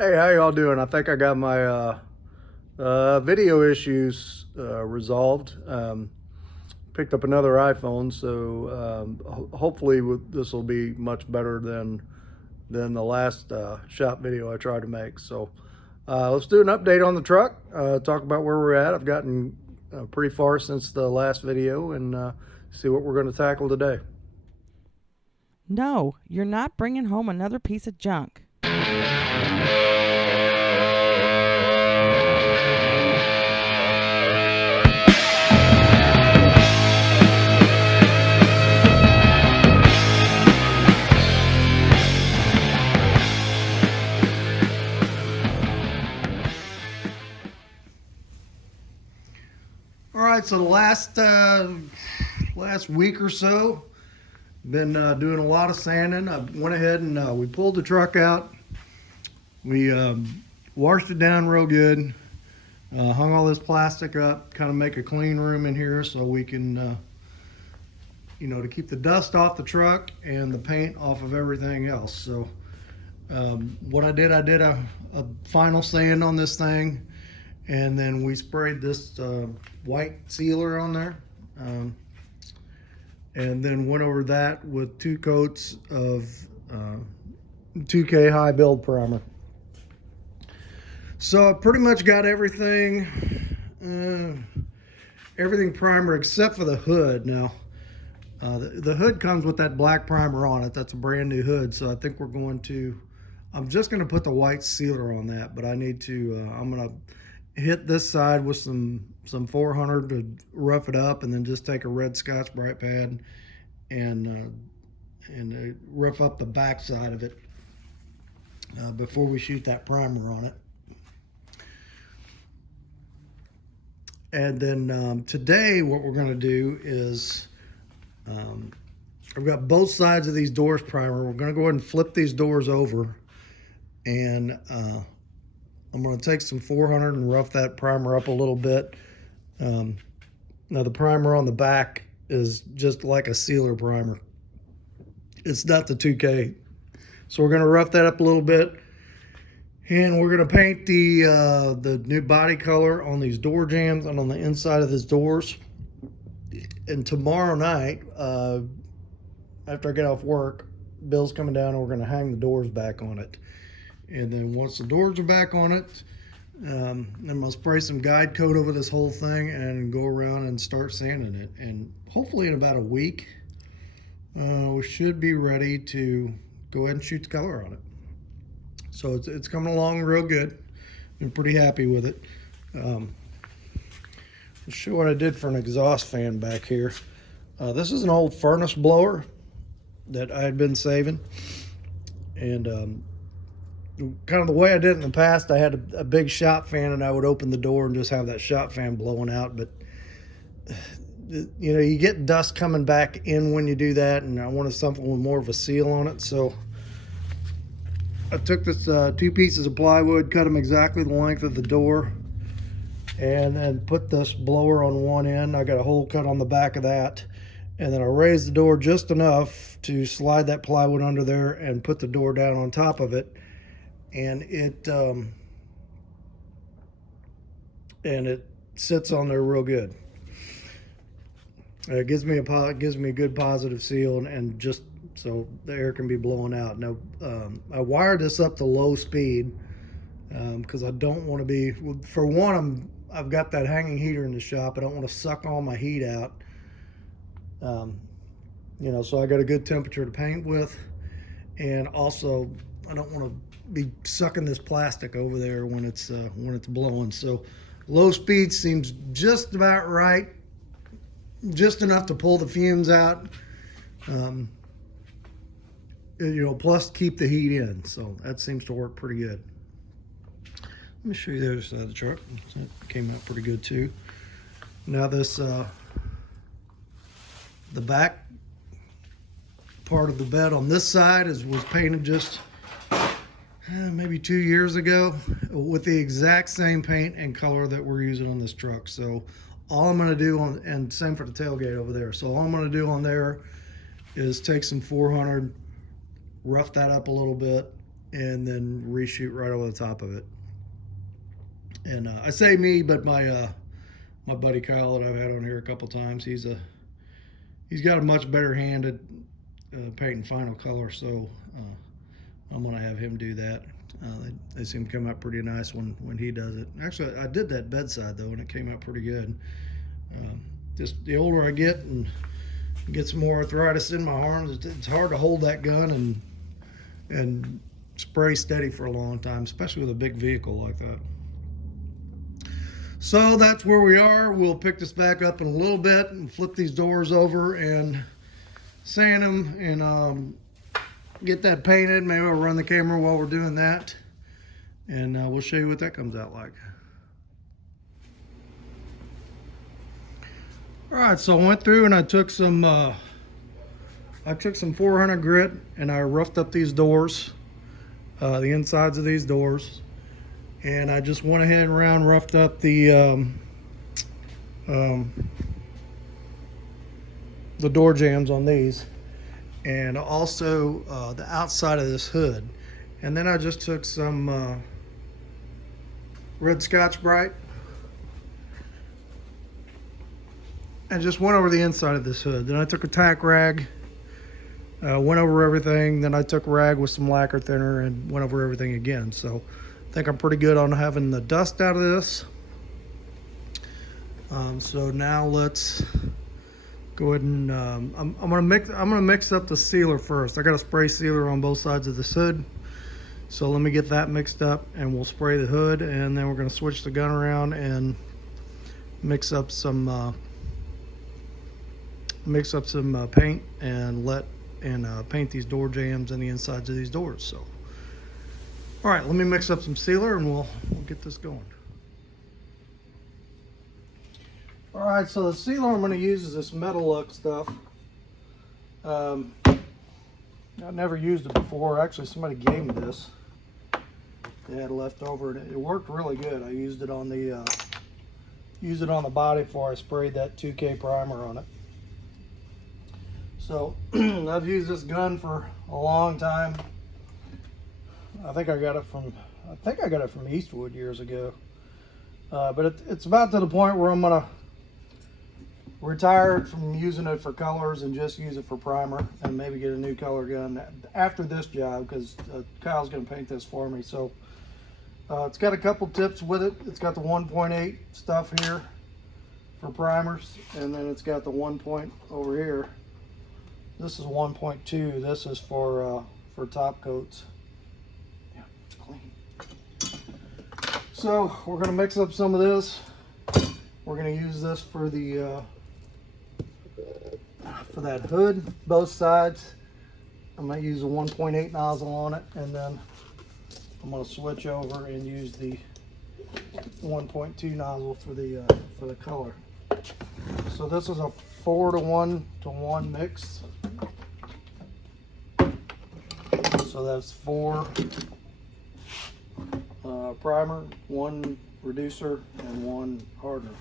Hey, how y'all doing? I think I got my video issues resolved. Picked up another iPhone, so hopefully this will be much better than the last shop video I tried to make. So let's do an update on the truck. Talk about where we're at. I've gotten pretty far since the last video, and see what we're going to tackle today. No, you're not bringing home another piece of junk. All right, so the last week or so, been doing a lot of sanding. I went ahead and we pulled the truck out. We washed it down real good. Hung all this plastic up, kind of make a clean room in here so we can, to keep the dust off the truck and the paint off of everything else. So what I did a final sand on this thing, and then we sprayed this white sealer on there. And then went over that with 2 coats of 2K high build primer. So I pretty much got everything primer except for the hood. Now the hood comes with that black primer on it. That's a brand new hood, so I think I'm just going to put the white sealer on that, but I need to I'm going to hit this side with some 400 to rough it up, and then just take a red Scotch Brite pad and rough up the back side of it before we shoot that primer on it. And then today what we're going to do is I've got both sides of these doors primer. We're going to go ahead and flip these doors over, and I'm going to take some 400 and rough that primer up a little bit. Now the primer on the back is just like a sealer primer. It's not the 2K. So we're going to rough that up a little bit, and we're going to paint the new body color on these door jambs and on the inside of these doors. And tomorrow night, after I get off work, Bill's coming down and we're going to hang the doors back on it. And then once the doors are back on it, then I'll spray some guide coat over this whole thing and go around and start sanding it. And hopefully in about a week, we should be ready to go ahead and shoot the color on it. So it's coming along real good. I'm pretty happy with it. I'll show what I did for an exhaust fan back here. This is an old furnace blower that I had been saving, and kind of the way I did it in the past, I had a big shop fan, and I would open the door and just have that shop fan blowing out. But you get dust coming back in when you do that, and I wanted something with more of a seal on it. So I took this 2 pieces of plywood, cut them exactly the length of the door, and then put this blower on one end. I got a hole cut on the back of that, and then I raised the door just enough to slide that plywood under there and put the door down on top of it. And it sits on there real good. It gives me a good positive seal, and just so the air can be blowing out. Now I wired this up to low speed because I don't want to be, for one, I've got that hanging heater in the shop. I don't want to suck all my heat out. So I got a good temperature to paint with, and also I don't want to be sucking this plastic over there when it's blowing. So low speed seems just about right, just enough to pull the fumes out, plus keep the heat in. So that seems to work pretty good. Let me show you the other side of the truck. It came out pretty good too. Now this the back part of the bed on this side was painted just maybe 2 years ago with the exact same paint and color that we're using on this truck. So all I'm going to do and same for the tailgate over there. So all I'm going to do on there is take some 400, rough that up a little bit, and then reshoot right over the top of it. And I say me, but my buddy Kyle that I've had on here a couple times, he's got a much better hand at painting final color, so I'm gonna have him do that. They seem to come out pretty nice when he does it. Actually, I did that bedside though, and it came out pretty good. Just the older I get and get some more arthritis in my arms, it's hard to hold that gun and spray steady for a long time, especially with a big vehicle like that. So that's where we are. We'll pick this back up in a little bit and flip these doors over and sand them and get that painted. Maybe I'll run the camera while we're doing that, and we'll show you what that comes out like. All right, so I went through and I took some 400 grit and I roughed up these doors, the insides of these doors, and I just went ahead and roughed up the door jambs on these, and also the outside of this hood. And then I just took some red Scotch-Brite and just went over the inside of this hood. Then I took a tack rag, went over everything. Then I took a rag with some lacquer thinner and went over everything again. So I think I'm pretty good on having the dust out of this. So now let's go ahead and I'm gonna mix up the sealer first. I got a spray sealer on both sides of this hood. So let me get that mixed up and we'll spray the hood, and then we're gonna switch the gun around and mix up some paint and paint these door jambs and the insides of these doors. So, all right, let me mix up some sealer and we'll get this going. All right, so the sealer I'm going to use is this Metalux stuff. I've never used it before. Actually, somebody gave me this. They had left over, and it worked really good. I used it on the body before I sprayed that 2K primer on it. So I've used this gun for a long time. I think I got it from Eastwood years ago. But it's about to the point where I'm gonna retire from using it for colors and just use it for primer, and maybe get a new color gun after this job, because Kyle's gonna paint this for me. So it's got a couple tips with it. It's got the 1.8 stuff here for primers, and then it's got the 1 point over here. This is 1.2. This is for top coats. Yeah, it's clean. So we're gonna mix up some of this. We're gonna use this for the for that hood, both sides. I'm gonna use a 1.8 nozzle on it, and then I'm gonna switch over and use the 1.2 nozzle for the color. So this is a 4:1 mix. So that's 4 primer, 1 reducer, and 1 hardener.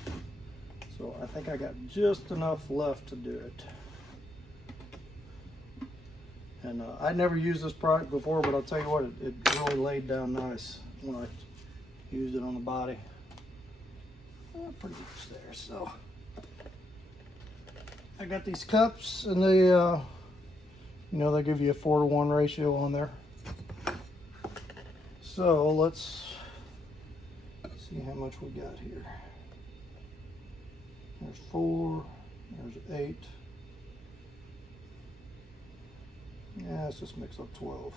So I think I got just enough left to do it. And I never used this product before, but I'll tell you what, it really laid down nice when I used it on the body. Pretty much there. So I got these cups, and they, they give you a 4:1 ratio on there. So let's see how much we got here. There's 4, there's 8. Yeah, let's just mix up 12.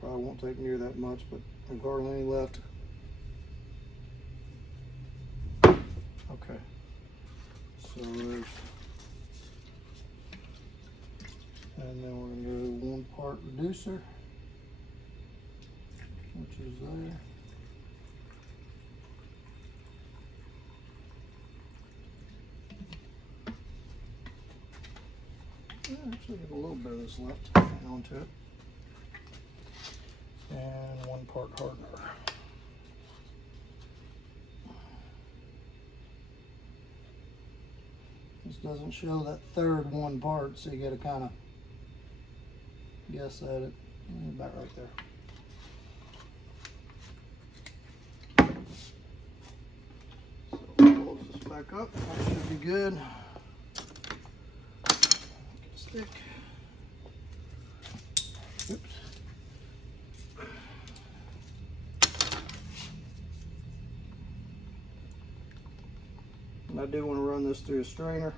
Probably won't take near that much, but there's hardly any left. Okay. So there's, and then we're going to do 1 part reducer, which is there. I actually have a little bit of this left. Hang on to it. And 1 part hardener. This doesn't show that third 1 part, so you got to kind of guess at it. About right there. So close this back up. That should be good. Stick. Oops. And I do want to run this through a strainer.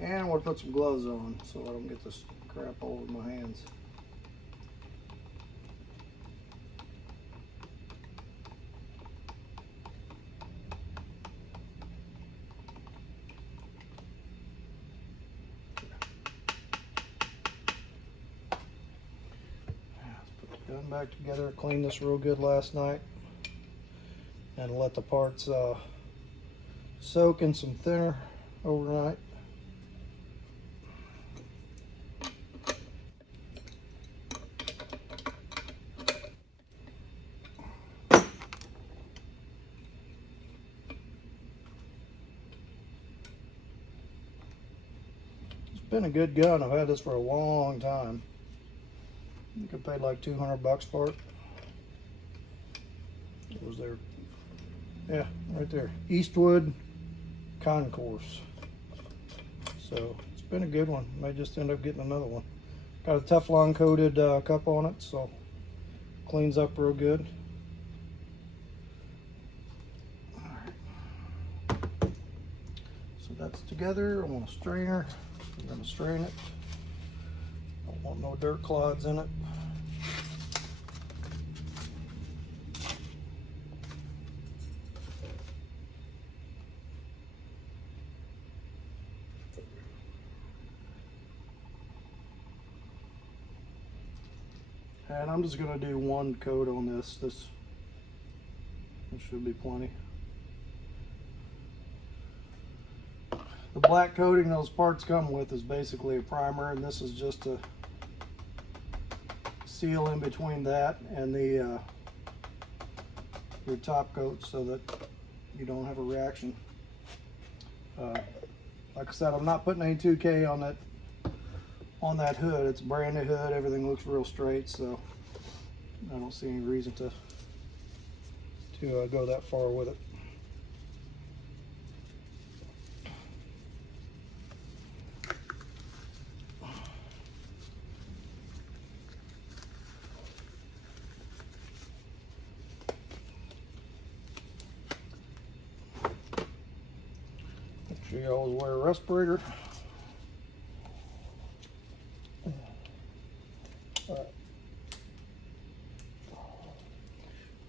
And I want to put some gloves on so I don't get this crap all over my hands. Let's put the gun back together. I cleaned this real good last night and let the parts soak in some thinner overnight. Been a good gun. I've had this for a long time. I think I paid like $200 for it. It was there. Yeah, right there. Eastwood Concourse. So it's been a good one. May just end up getting another one. Got a Teflon coated cup on it, so cleans up real good. All right. So that's together. I want a strainer. I'm going to strain it. Don't want no dirt clods in it. And I'm just going to do one coat on this. This should be plenty. The black coating those parts come with is basically a primer, and this is just to seal in between that and the your top coat so that you don't have a reaction. Like I said, I'm not putting any 2K on that hood. It's a brand new hood. Everything looks real straight, so I don't see any reason to go that far with it. Make sure you always wear a respirator.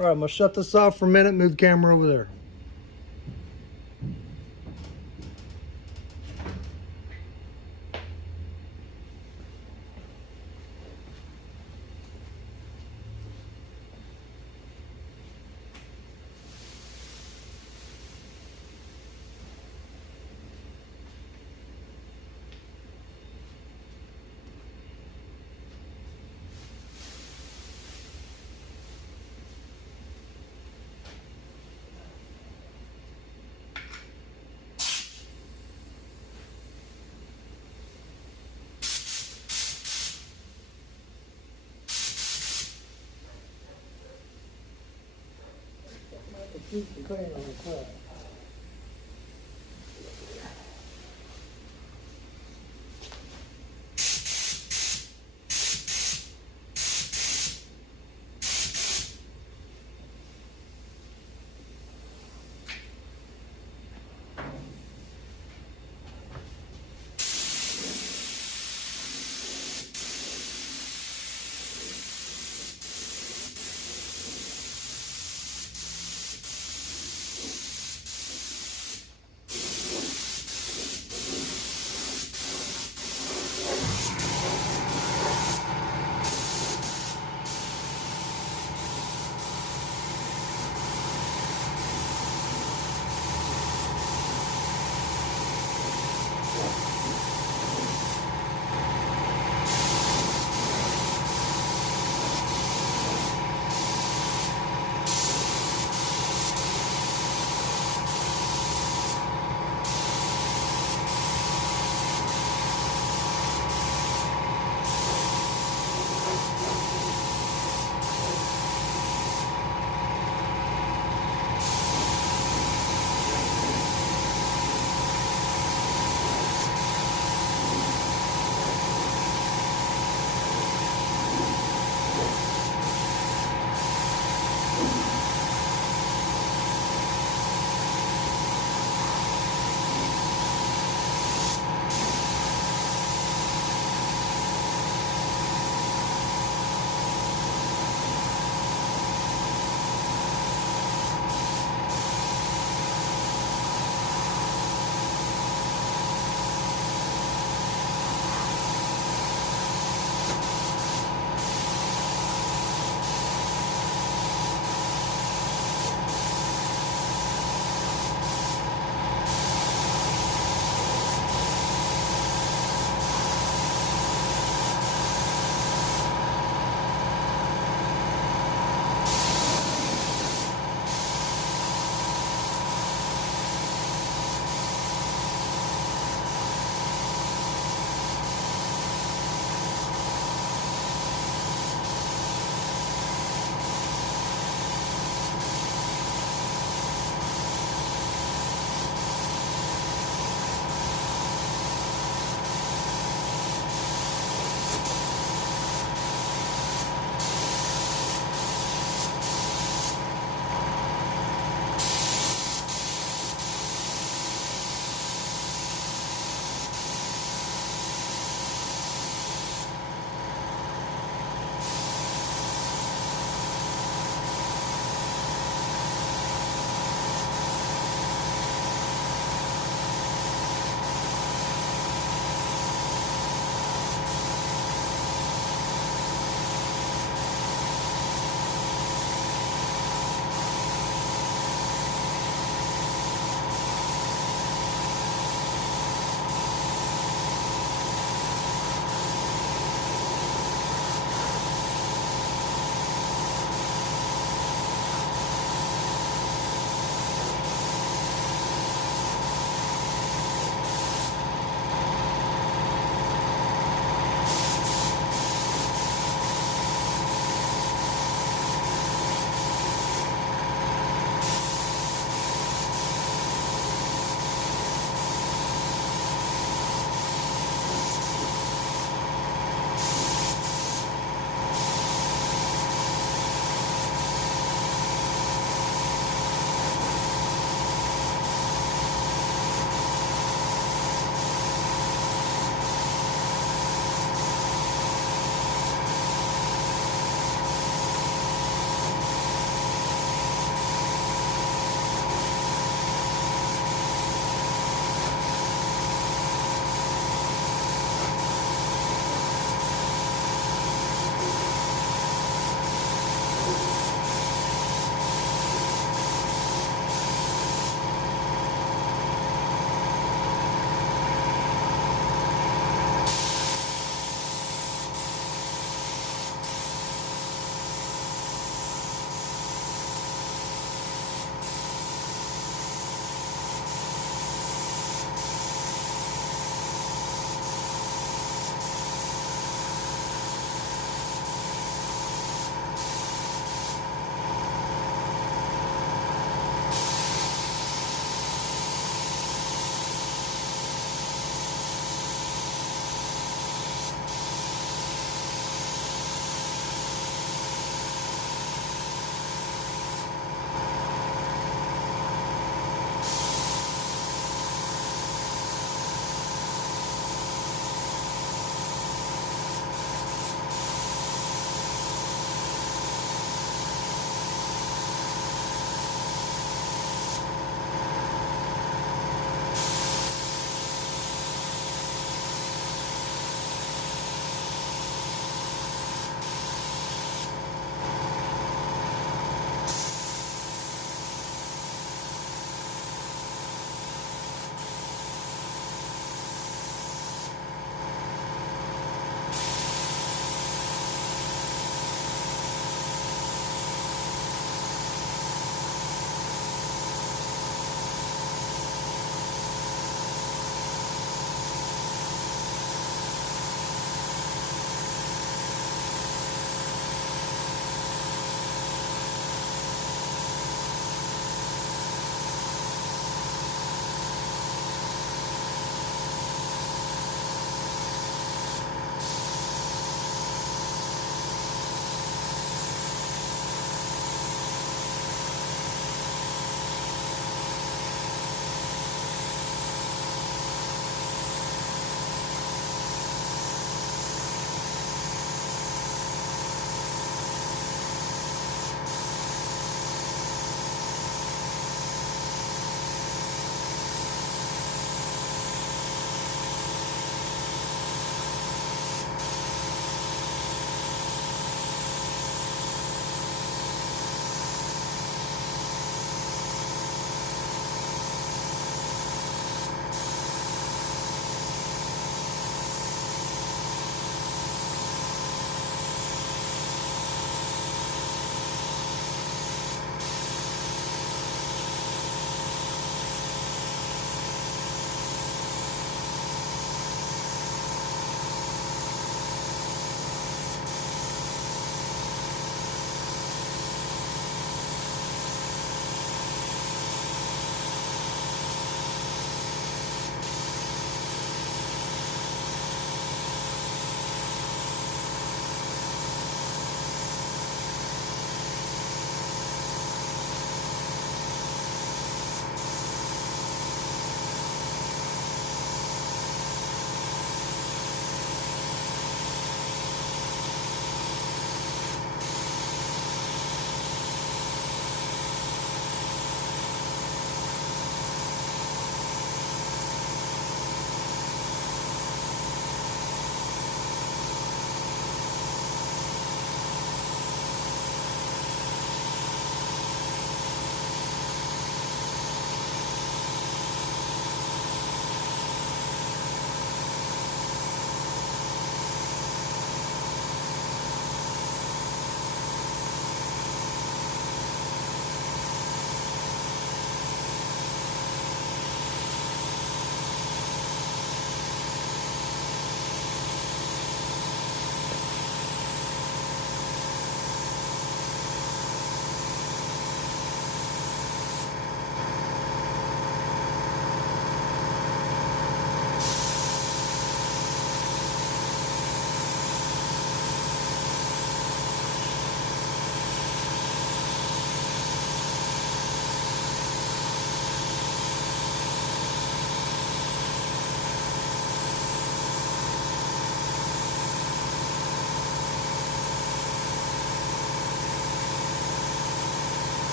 All right, I'm gonna shut this off for a minute, move the camera over there. Keep the clean on the side.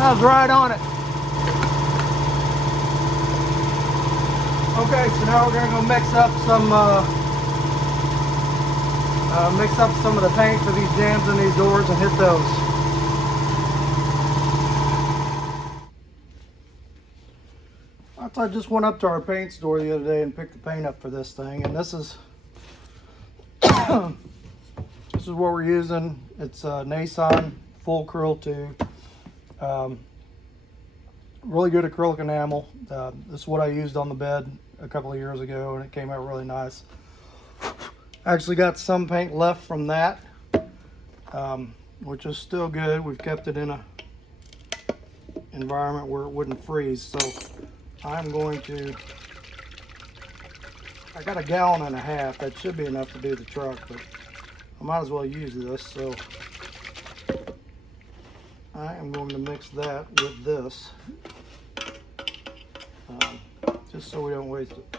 I was right on it. Okay, so now we're gonna go mix up some of the paint for these jambs in these doors and hit those. I just went up to our paint store the other day and picked the paint up for this thing, and this is this is what we're using. It's Nason full curl tube. Really good acrylic enamel. This is what I used on the bed a couple of years ago, and it came out really nice. Actually got some paint left from that, which is still good. We've kept it in a environment where it wouldn't freeze. So I'm going to, I got 1.5 gallons. That should be enough to do the truck, but I might as well use this. So I am going to mix that with this, just so we don't waste it.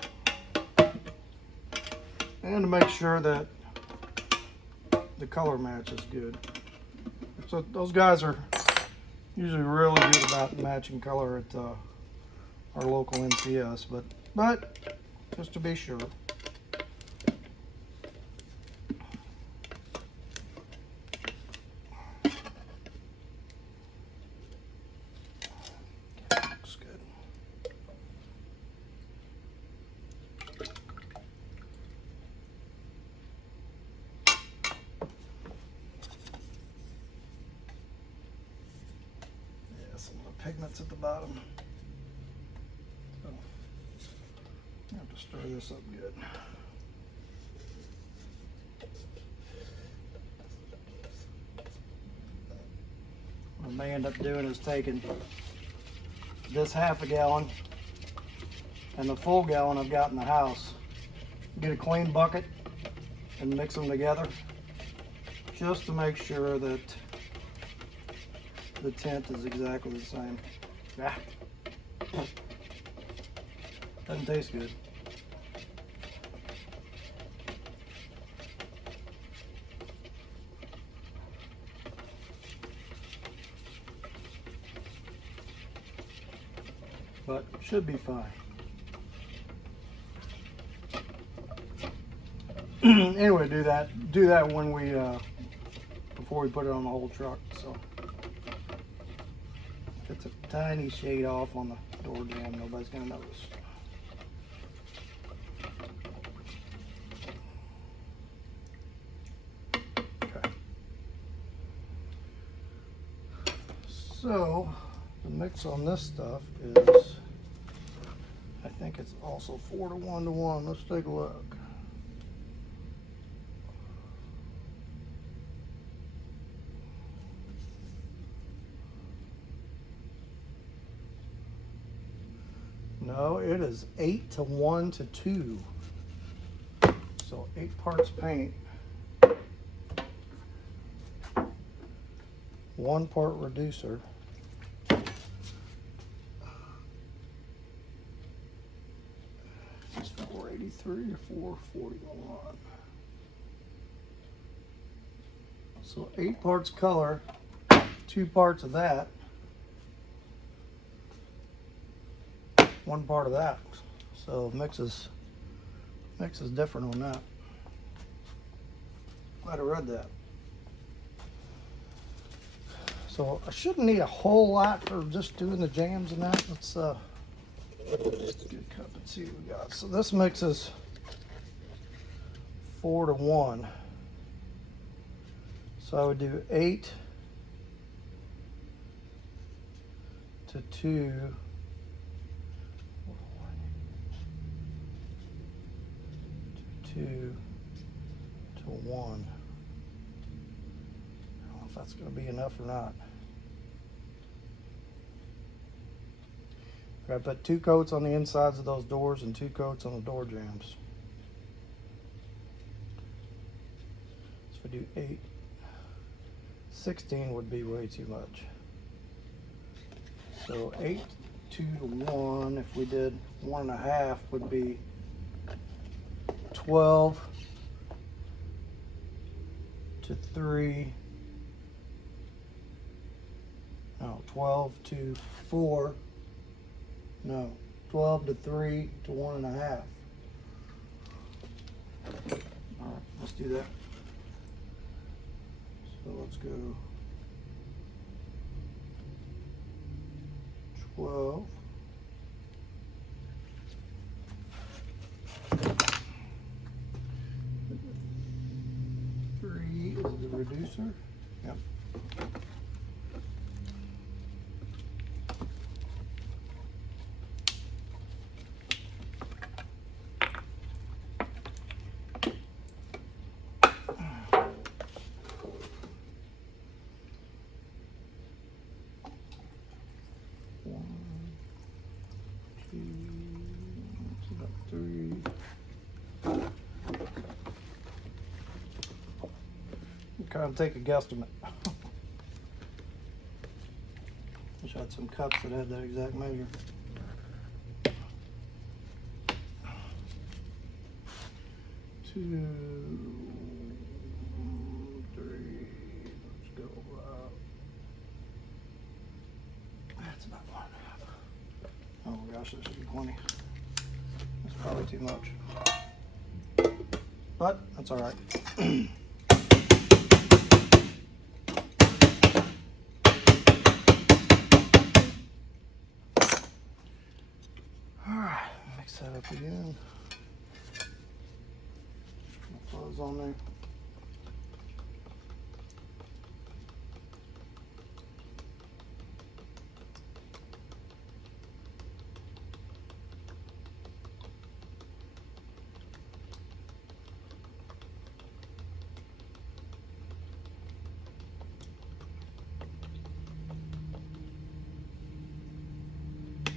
And to make sure that the color match is good. So those guys are usually really good about matching color at our local NCS, but just to be sure. Looks good. Yeah, some of the pigments at the bottom. So I have to stir this up good. What I may end up doing is taking this 1/2 gallon and the full gallon I've got in the house, get a clean bucket and mix them together, just to make sure that the tint is exactly the same. Ah. Doesn't taste good. But should be fine. Anyway, do that when we before we put it on the whole truck. So it's a tiny shade off on the door jamb, nobody's gonna notice. Okay. So the mix on this stuff is, I think it's also 4:1:1. Let's take a look. No, it is 8:1:2. So 8 parts paint, 1 part reducer. It's 483 or 441. So 8 parts color, 2 parts of that, 1 part of that. So mix is different on that. Glad I read that. So I shouldn't need a whole lot for just doing the jambs and that. Let's get a cup and see what we got. So this mix is 4:1. So I would do 8 to 2. 2 to 1. I don't know if that's going to be enough or not. I put 2 coats on the insides of those doors and 2 coats on the door jambs. So we do 8. 16 would be way too much. So 8 to 1, if we did 1.5, would be 12 to 3. No, no, 12 to 4, no, 12 to 3 to 1.5. All right, let's do that. So let's go 12. 3 is the reducer. Yep. It's about 3. Kind of take a guesstimate. Wish I had some cups that had that exact measure. 2, 3. Let's go. That's about 1.5. Oh my gosh, this should be plenty. That's probably too much, but that's all right. All right, mix that up again. Fuzz on there.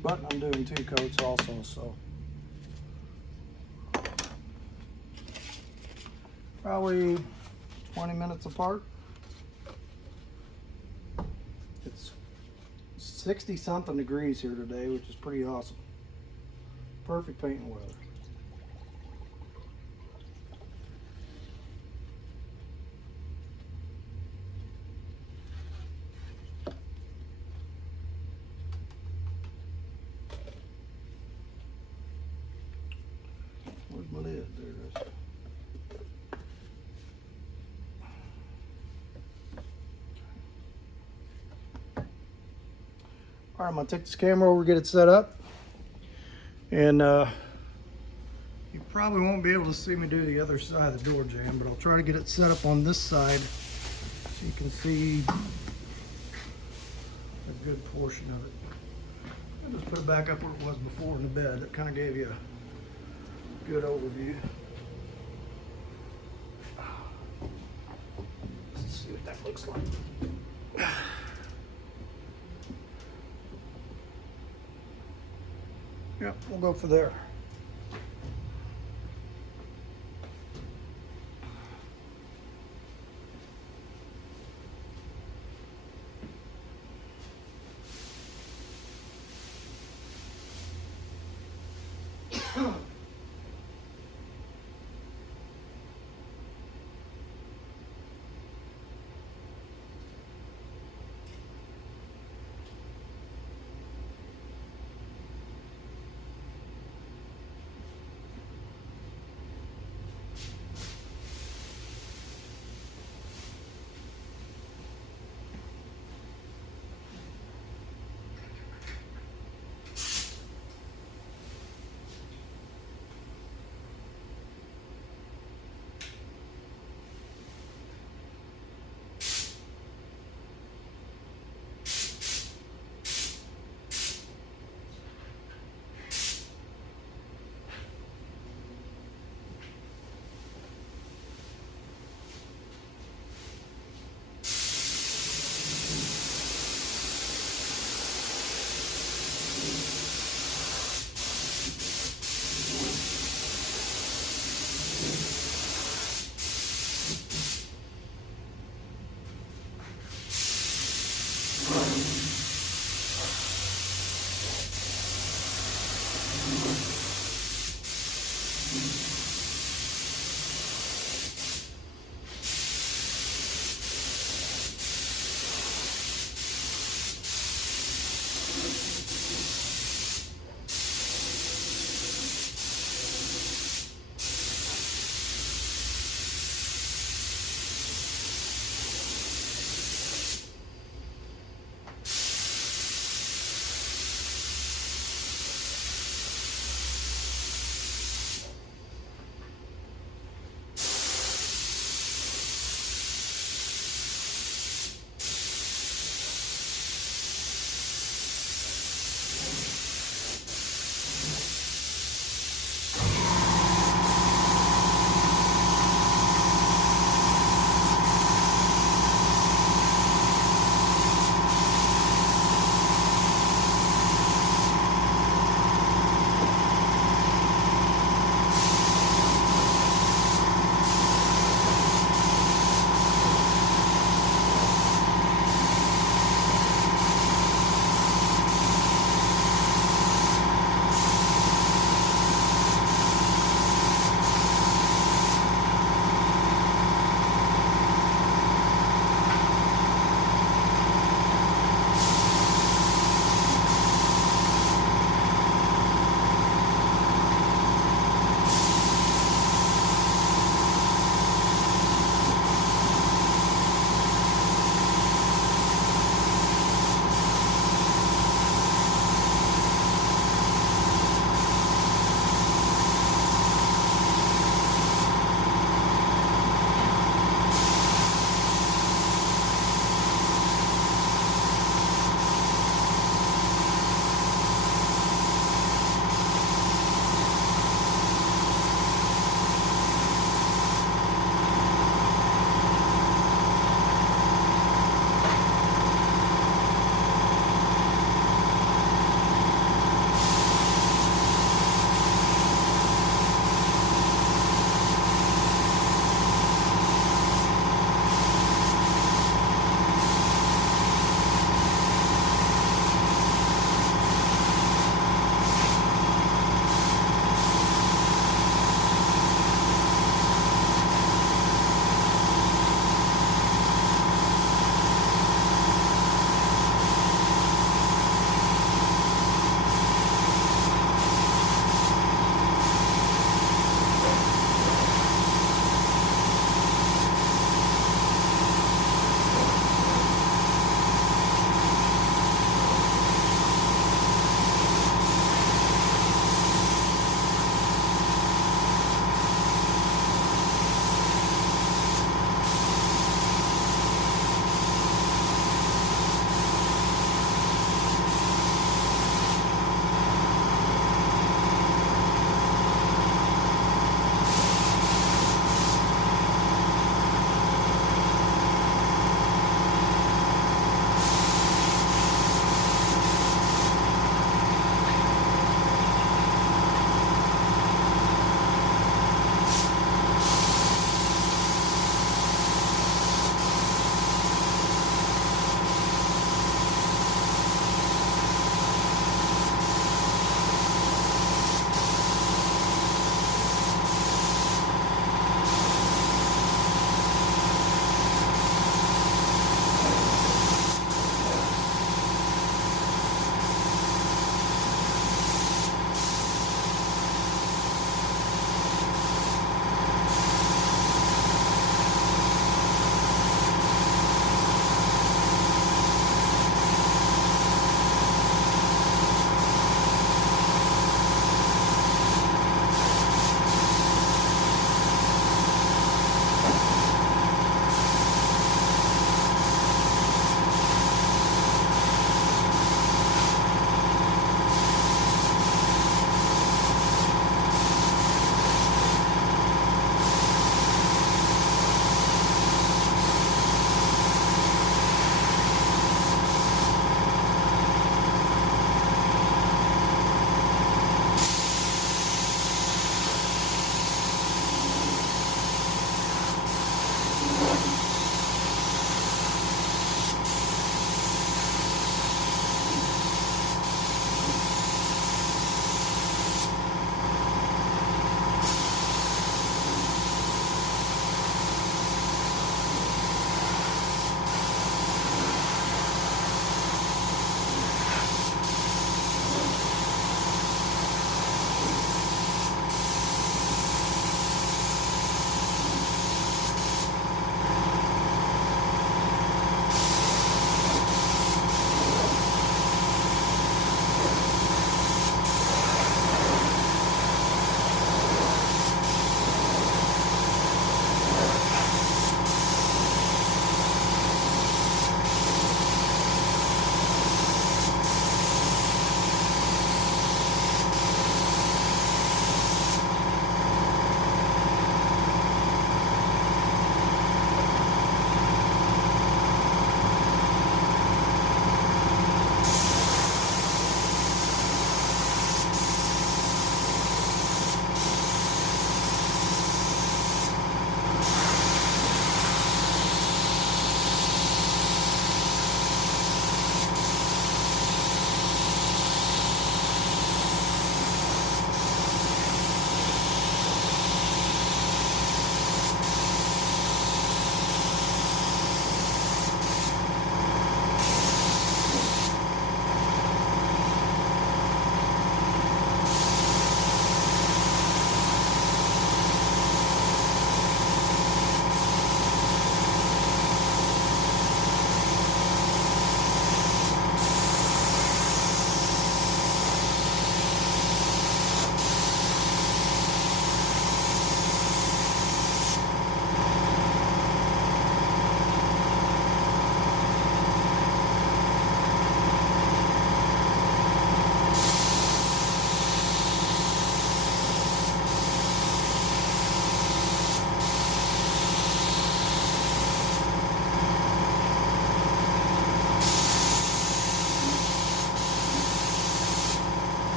But I'm doing 2 coats also, so probably 20 minutes apart. It's 60 something degrees here today, which is pretty awesome. Perfect painting weather. Where's my lid? There it is. All right, I'm gonna take this camera over, get it set up, and you probably won't be able to see me do the other side of the door jamb, but I'll try to get it set up on this side so you can see a good portion of it. I'll just put it back up where it was before in the bed. That kind of gave you a good overview. Let's see what that looks like. Yep, we'll go for there.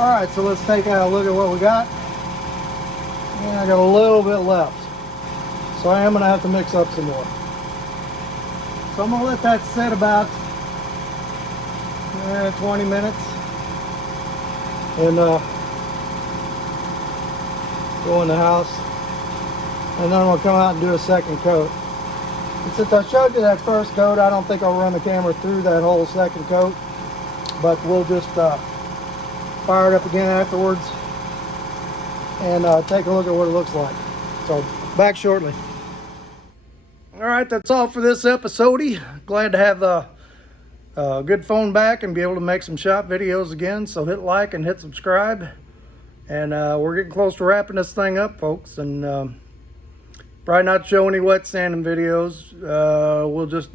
All right, so let's take a look at what we got. And I got a little bit left, so I am gonna have to mix up some more. So I'm gonna let that sit about 20 minutes, and go in the house, and then I'm gonna come out and do a second coat. And since I showed you that first coat, I don't think I'll run the camera through that whole second coat, but we'll just fire it up again afterwards and take a look at what it looks like. So back shortly. All right, that's all for this episode. Glad to have a good phone back and be able to make some shop videos again. So hit like and hit subscribe. And we're getting close to wrapping this thing up, folks. And probably not show any wet sanding videos. We'll just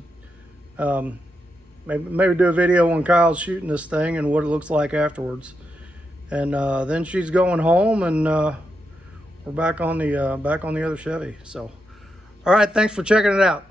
maybe do a video when Kyle's shooting this thing and what it looks like afterwards. And then she's going home, and we're back on the other Chevy. So, all right, thanks for checking it out.